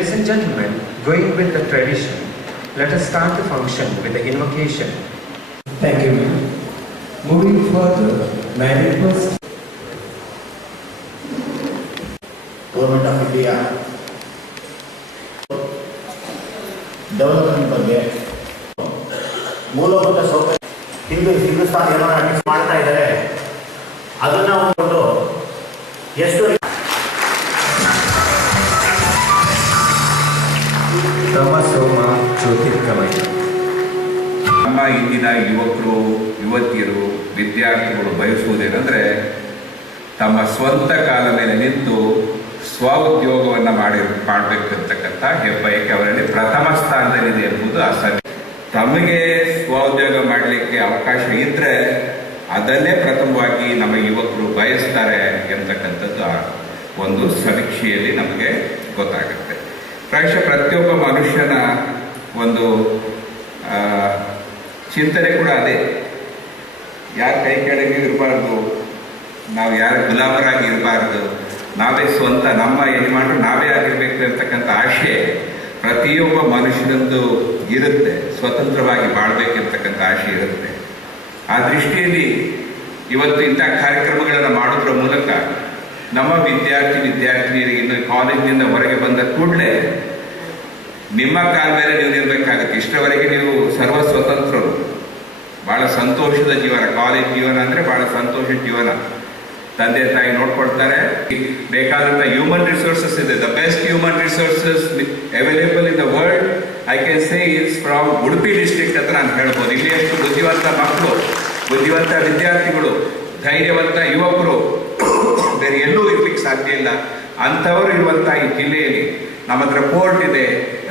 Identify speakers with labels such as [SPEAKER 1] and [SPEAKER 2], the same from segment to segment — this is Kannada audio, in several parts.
[SPEAKER 1] Ladies and gentlemen, going with the tradition, let us start the function with the invocation.
[SPEAKER 2] Thank you, ma'am. Moving further, may I request
[SPEAKER 3] government of India development ಬಗ್ಗೆ ಮೂಲಭೂತ ಸೌಕರ್ಯ ಹಿಂದೂ ಹಿಂದೂಸ್ತಾನ್ ಏನೋ ಮಿಕ್ಸ್ ಮಾಡ್ತಾ ಇದ್ದಾರೆ ಅದನ್ನ ಒಂದು ಎಷ್ಟು
[SPEAKER 4] ಇಂದಿನ ಯುವಕರು, ಯುವತಿಯರು, ವಿದ್ಯಾರ್ಥಿಗಳು ಬಯಸುವುದೇನೆಂದರೆ ತಮ್ಮ ಸ್ವಂತ ಕಾಲ ಮೇಲೆ ನಿಂತು ಸ್ವ ಉದ್ಯೋಗವನ್ನು ಮಾಡಿ ಮಾಡಬೇಕಂತಕ್ಕಂಥ ಹೆಬ್ಬಯಕೆ ಅವರಲ್ಲಿ ಪ್ರಥಮ ಸ್ಥಾನದಲ್ಲಿದೆ ಎಂಬುದು ಅಸತ್ಯ ತಮಗೆ ಸ್ವ ಉದ್ಯೋಗ ಮಾಡಲಿಕ್ಕೆ ಅವಕಾಶ ಇದ್ದರೆ ಅದನ್ನೇ ಪ್ರಥಮವಾಗಿ ನಮ್ಮ ಯುವಕರು ಬಯಸ್ತಾರೆ ಎಂತಕ್ಕಂಥದ್ದು ಒಂದು ಸಮೀಕ್ಷೆಯಲ್ಲಿ ನಮಗೆ ಗೊತ್ತಾಗುತ್ತೆ. ಪ್ರಾಯಶಃ ಪ್ರತಿಯೊಬ್ಬ ಒಂದು ಆ, ಚಿಂತನೆ ಕೂಡ ಅದೇ. ಯಾರ ಕೈ ಕೆಳಗೆ ಇರಬಾರ್ದು, ನಾವು ಯಾರ ಗುಲಾಮರಾಗಿ ಇರಬಾರ್ದು, ನಾವೇ ಸ್ವಂತ, ನಮ್ಮ ಯಜಮಾನರು ನಾವೇ ಆಗಿರ್ಬೇಕು ಅಂತಕ್ಕಂಥ ಆಶೆ ಪ್ರತಿಯೊಬ್ಬ ಮನುಷ್ಯನಂದು ಇರುತ್ತೆ, ಸ್ವತಂತ್ರವಾಗಿ ಬಾಳ್ಬೇಕಿರ್ತಕ್ಕಂಥ ಆಶೆ ಇರುತ್ತೆ. ಆ ದೃಷ್ಟಿಯಲ್ಲಿ ಇವತ್ತು ಇಂಥ ಕಾರ್ಯಕ್ರಮಗಳನ್ನು ಮಾಡೋದ್ರ ಮೂಲಕ ನಮ್ಮ ವಿದ್ಯಾರ್ಥಿ ವಿದ್ಯಾರ್ಥಿನಿಯರಿಗೆ ಇನ್ನು ಕಾಲೇಜಿನಿಂದ ಹೊರಗೆ ಬಂದ ಕೂಡಲೇ ನಿಮ್ಮ ಕಾಲ ಮೇಲೆ ನೀವು ನಿಲ್ಬೇಕಾಗುತ್ತೆ. ಇಷ್ಟವರೆಗೆ ನೀವು ಸರ್ವ ಸ್ವತಂತ್ರರು ಬಹಳ ಸಂತೋಷದ ಜೀವನ. ಕಾಲೇಜ್ ಜೀವನ ಅಂದ್ರೆ ಬಹಳ ಸಂತೋಷದ ಜೀವನ. ತಂದೆ ತಾಯಿ ನೋಡ್ಕೊಳ್ತಾರೆ. ಬೇಕಾದಂತ ಹ್ಯೂಮನ್ ರಿಸೋರ್ಸಸ್ ಇದೆ. The best human resources available in the world I can say is from Udupi district ಅಂತ ನಾನು ಹೇಳ್ಬೋದು. ಇಲ್ಲಿ ಎಷ್ಟು ಬುದ್ಧಿವಂತ ಮಕ್ಕಳು, ಬುದ್ಧಿವಂತ ವಿದ್ಯಾರ್ಥಿಗಳು, ಧೈರ್ಯವಂತ ಯುವಕರು, ಬೇರೆ ಎಲ್ಲೂ ಇರ್ಲಿಕ್ಕೆ ಸಾಧ್ಯ ಇಲ್ಲ. ಅಂಥವರು ಇರುವಂತ ಈ ಜಿಲ್ಲೆಯಲ್ಲಿ ನಮ್ಮ ಹತ್ರ ಪೋರ್ಟ್ ಇದೆ,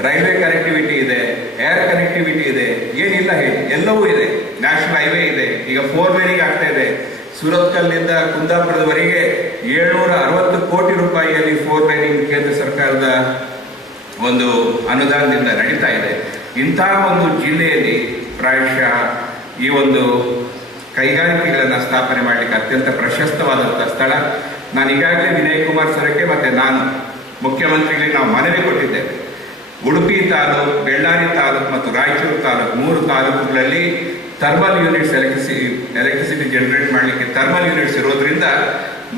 [SPEAKER 4] ರೈಲ್ವೆ ಕನೆಕ್ಟಿವಿಟಿ ಇದೆ ಏರ್ ಕನೆಕ್ಟಿವಿಟಿ ಇದೆ, ಏನಿಲ್ಲ ಹೇಳಿ, ಎಲ್ಲವೂ ಇದೆ. ನ್ಯಾಷನಲ್ ಹೈವೇ ಇದೆ. ಈಗ ಫೋರ್ ವೇರಿಗೆ ಆಗ್ತಾ ಇದೆ. ಸುರತ್ಕಲ್ನಿಂದ ಕುಂದಾಪುರದವರೆಗೆ ಏಳ್ನೂರ ಅರವತ್ತು ಕೋಟಿ ರೂಪಾಯಿಯಲ್ಲಿ ಫೋರ್ ವೇರಿಂಗ್ ಕೇಂದ್ರ ಸರ್ಕಾರದ ಒಂದು ಅನುದಾನದಿಂದ ನಡೀತಾ ಇದೆ. ಇಂತಹ ಒಂದು ಜಿಲ್ಲೆಯಲ್ಲಿ ಪ್ರಾಯಶಃ ಈ ಒಂದು ಕೈಗಾರಿಕೆಗಳನ್ನು ಸ್ಥಾಪನೆ ಮಾಡಲಿಕ್ಕೆ ಅತ್ಯಂತ ಪ್ರಶಸ್ತವಾದಂಥ ಸ್ಥಳ. ನಾನು ಈಗಾಗಲೇ ವಿನಯ್ ಕುಮಾರ್ ಸರಕ್ಕೆ ಮತ್ತೆ ನಾನು ಮುಖ್ಯಮಂತ್ರಿಗಳಿಗೆ ನಾವು ಮನವಿ ಕೊಟ್ಟಿದ್ದೇವೆ ಉಡುಪಿ ತಾಲೂಕು, ಬೆಳ್ಳಾರಿ ತಾಲೂಕು ಮತ್ತು ರಾಯಚೂರು ತಾಲೂಕು ಮೂರು ತಾಲೂಕುಗಳಲ್ಲಿ ಥರ್ಮಲ್ ಯೂನಿಟ್ಸ್ ಎಲೆಕ್ಟ್ರಿಸಿ ಎಲೆಕ್ಟ್ರಿಸಿಟಿ ಜನರೇಟ್ ಮಾಡಲಿಕ್ಕೆ ಥರ್ಮಲ್ ಯೂನಿಟ್ಸ್ ಇರೋದ್ರಿಂದ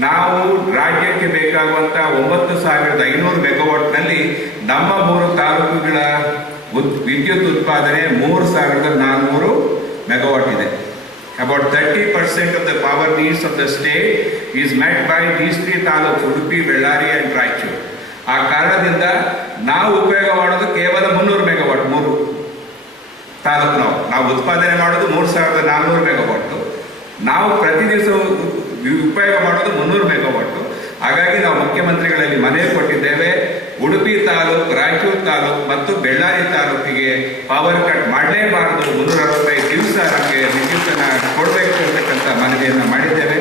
[SPEAKER 4] ನಾವು ರಾಜ್ಯಕ್ಕೆ ಬೇಕಾಗುವಂಥ ಒಂಬತ್ತು ಸಾವಿರದ ಐನೂರು ಮೆಗಾವಾಟ್ನಲ್ಲಿ ನಮ್ಮ ಮೂರು ತಾಲೂಕುಗಳ ವಿದ್ಯುತ್ ಉತ್ಪಾದನೆ ಮೂರು ಸಾವಿರದ ನಾನ್ನೂರು ಮೆಗಾವಾಟ್ ಇದೆ. About thirty percent of the power needs of the state is met by these three taluk, Udupi Bellary and Raichur ಆ ಕಾರಣದಿಂದ ನಾವು ಉಪಯೋಗ ಮಾಡೋದು ಕೇವಲ ಮುನ್ನೂರು ಮೆಗಾವಾಟ್, ಮೂರು. ತಾಲೂಕು ನಾವು. ನಾವು ಉತ್ಪಾದನೆ ಮಾಡೋದು ಮೂರು ಸಾವಿರದ ನಾನ್ನೂರು ಮೆಗಾವಾಟು. ನಾವು ಪ್ರತಿ ದಿವಸ ಉಪಯೋಗ ಮಾಡೋದು ಮುನ್ನೂರು ಮೆಗಾವಾಟು. ಹಾಗಾಗಿ ನಾವು ಮುಖ್ಯಮಂತ್ರಿಗಳಲ್ಲಿ ಮನವಿ ಕೊಟ್ಟಿದ್ದೇವೆ. ಉಡುಪಿ ತಾಲೂಕು, ರಾಯಚೂರು ತಾಲೂಕು ಮತ್ತು ಬೆಳ್ಳಾರಿ ತಾಲೂಕಿಗೆ ಪವರ್ ಕಟ್ ಮಾಡಲೇಬಾರದು. ಮುನ್ನೂರ ಅರವತ್ತೈದು ದಿವಸ ನಮಗೆ ವಿದ್ಯುತ್ತನ್ನು ಕೊಡಬೇಕು ಅಂತಕ್ಕಂಥ ಮನವಿಯನ್ನು ಮಾಡಿದ್ದೇವೆ.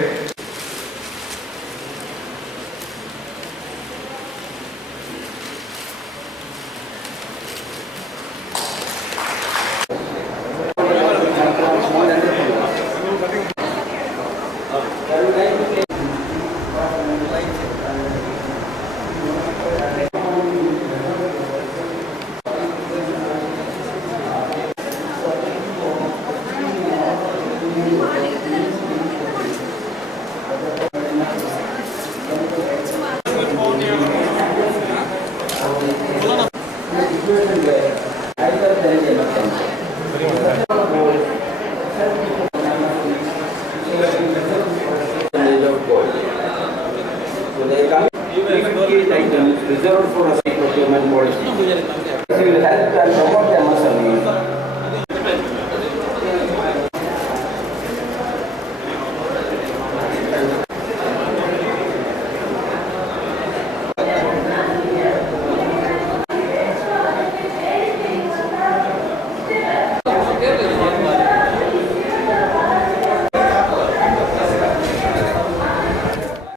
[SPEAKER 5] procurement policy. This will help and promote MSME